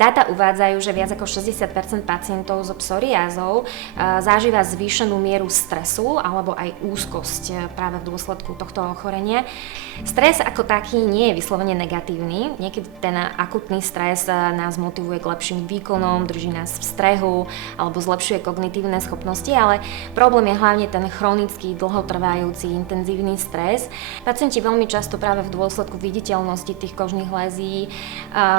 Dáta uvádzajú, že viac ako 60% pacientov so psoriázou zažíva zvýšenú mieru stresu alebo aj úzkosť práve v dôsledku tohto ochorenia. Stres ako taký nie je vyslovene negatívny. Niekedy ten akutný stres nás motivuje k lepším výkonom, drží nás v strehu alebo zlepšuje kognitívne schopnosti, ale problém je hlavne ten chronický, dlhotrvajúci, intenzívny stres. Pacienti veľmi často práve v dôsledku viditeľnosti tých kožných lézií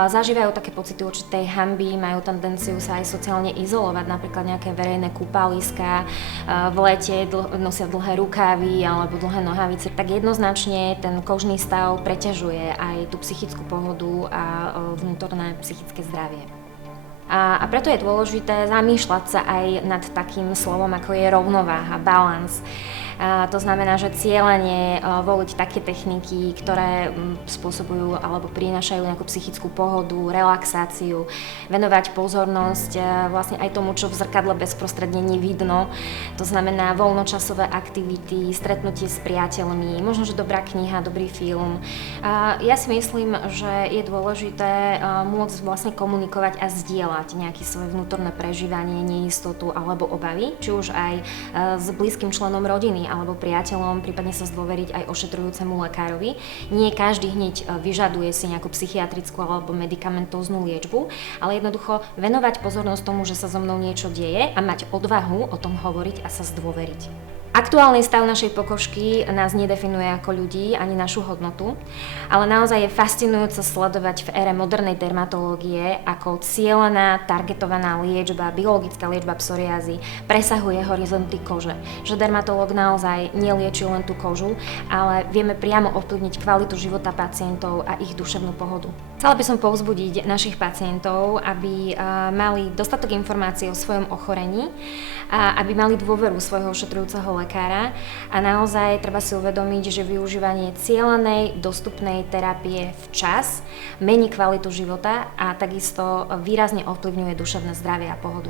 zažívajú také pocity tej hanby, majú tendenciu sa aj sociálne izolovať, napríklad nejaké verejné kúpaliská, v lete nosia dlhé rukávy alebo dlhé nohavice, tak jednoznačne ten kožný stav preťažuje aj tú psychickú pohodu a vnútorné psychické zdravie. A preto je dôležité zamýšľať sa aj nad takým slovom, ako je rovnováha, balans. To znamená, že cielene voliť také techniky, ktoré spôsobujú alebo prinášajú nejakú psychickú pohodu, relaxáciu, venovať pozornosť vlastne aj tomu, čo v zrkadle bezprostredne nevidno. To znamená voľnočasové aktivity, stretnutie s priateľmi, možno, že dobrá kniha, dobrý film. Ja si myslím, že je dôležité môcť vlastne komunikovať a zdieľať nejaké svoje vnútorné prežívanie, neistotu alebo obavy, či už aj s blízkym členom rodiny alebo priateľom, prípadne sa zdôveriť aj ošetrujúcemu lekárovi. Nie každý hneď vyžaduje si nejakú psychiatrickú alebo medikamentóznu liečbu, ale jednoducho venovať pozornosť tomu, že sa so mnou niečo deje a mať odvahu o tom hovoriť a sa zdôveriť. Aktuálny stav našej pokožky nás nedefinuje ako ľudí ani našu hodnotu, ale naozaj je fascinujúce sledovať v ére modernej dermatológie, ako cielená, targetovaná liečba, biologická liečba psoriázy presahuje horizonty kože. Že dermatológ naozaj nelieči len tú kožu, ale vieme priamo ovplyvniť kvalitu života pacientov a ich duševnú pohodu. Chcela by som povzbudiť našich pacientov, aby mali dostatok informácií o svojom ochorení a aby mali dôveru svojho ošetrujúceho lekára a naozaj treba si uvedomiť, že využívanie cielenej, dostupnej terapie včas mení kvalitu života a takisto výrazne ovplyvňuje duševné zdravie a pohodu.